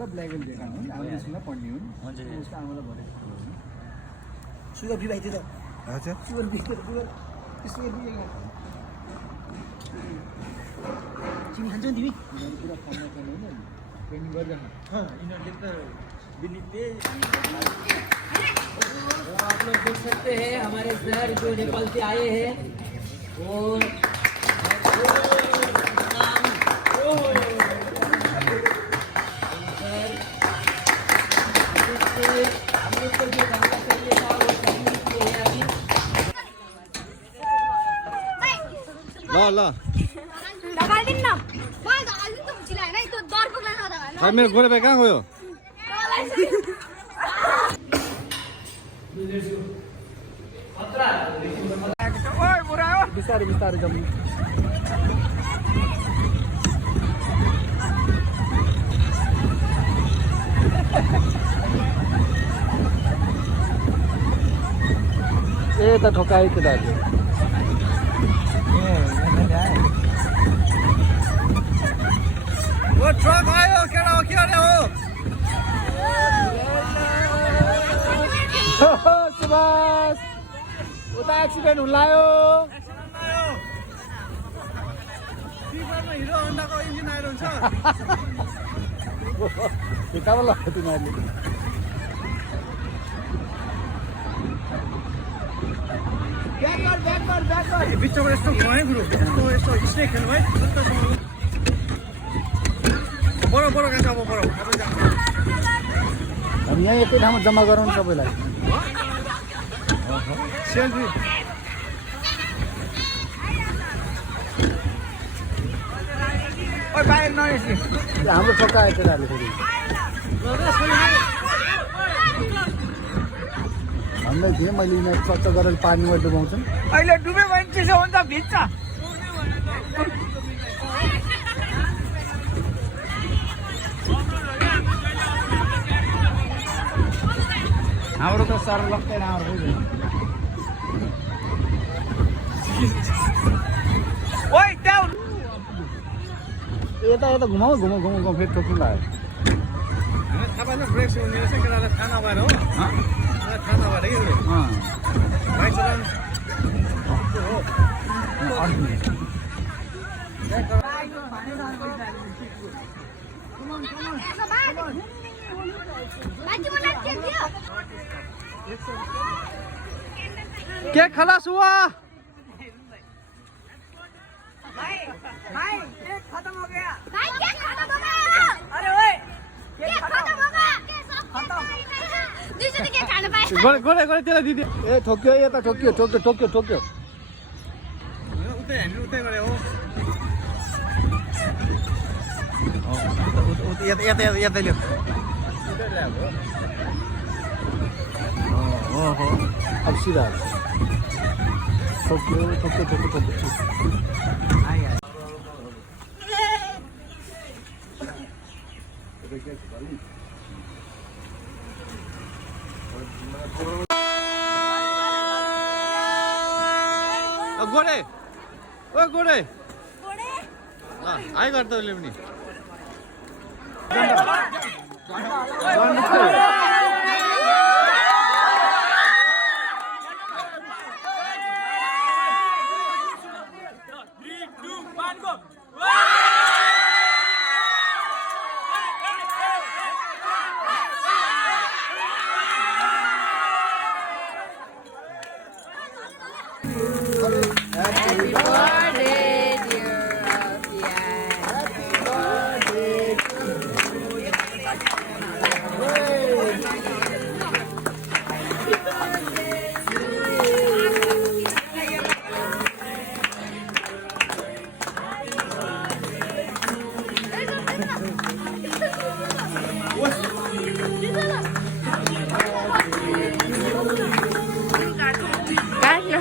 र black and देखा हुन् हामीले सुना पढ्ने हुन् उसको आमालाई भनेको सुगर फ्री भाइ थियो त हजुर sugar free sugar sugar free चिनी खान्छौ नि तिमी पुरा खाना खानु होइन ट्रेनिङ गरेर यिनीहरूले त बिलिपे आप लोग देख सकते हैं हमारे सर जो नेपाल से आए हैं वो ल ढकाल्दिन न मलाई ढकाल्दिन त खुसी लागेन है त्यो डर पुग्दैन खै मेरो गोरे भाइ कहाँ गयो बिस्तारै बिस्तारै जाउँ ए त ठोकाइ त दाजु ओ ट्रक आयो केटा हो के अरे हो सुभाष उता एक्सिडेन्ट हुन लाग्यो हिरो होन्डाको इन्जिन आएर हुन्छ कहाँबाट लाग्यो तिमीहरूले बिचमा यस्तो घुमाइ गुरु यस्तो स्नेक खेल्नु है बडो बडो गान्छ अब बडो हामी यहाँ एकै ठाउँमा जम्मा गरौँ सबैलाई सेल्फी बाहिर ननिस्ने हाम्रो ठोक्का आयो केटाहरूले फेरि हामीलाई थिएँ मैले यिनीहरू चच्च गरेर पानीमा डुबाउँछन् अहिले डुब्यो भने चिसो हुन्छ भिज्छ हाम्रो त साह्रो लाग्दैन हाम्रो यता यता घुमाऊ घुमाऊ घुमाऊ घुमाऊ फेरि ठोक्नु लाग्यो तपाईँले ब्रेक हुने रहेछ केटालाई थाहा नभएर हो थाहा नभएर कि बाइक चलाउनु के खलास हुआ भाई केक खत्म हो गया भाई केक खत्म हो गया अरे ओए केक खत्म हो गया खत्म दुईजना केक खान पाए गरे गरे गरे त्यसलाई दिदी ए ठोक्यो यता ठोक्यो ठोक्यो ठोक्यो ठोक्यो उतै हामी उतै गरे हो यता यता यता ल्याऊ ओहो अब सिधा ठोक्यो ठोक्यो ठोक्यो ठोक्यो गोडे ओ गोडे आइ गर्दा उसले पनि Happy birthday, dear Alfia. Happy birthday to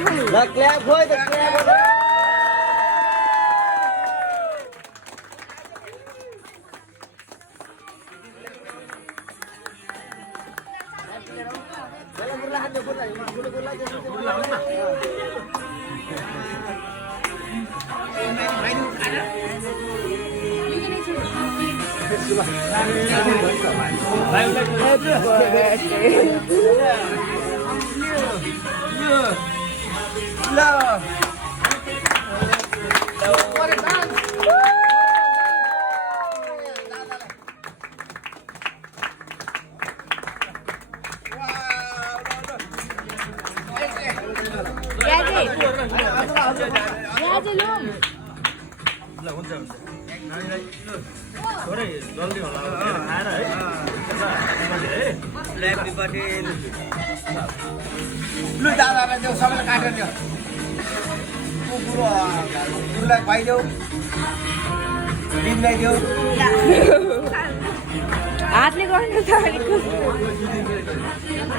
you. The clap boy, the clap boy. थोरै जल्दी होला खाएर है ल्यापी पटेल लु दादालाई देऊ सबैलाई काटेर दियो गुरुलाई खुवाइदेऊ दिदीलाई देऊ हातले गर्नु त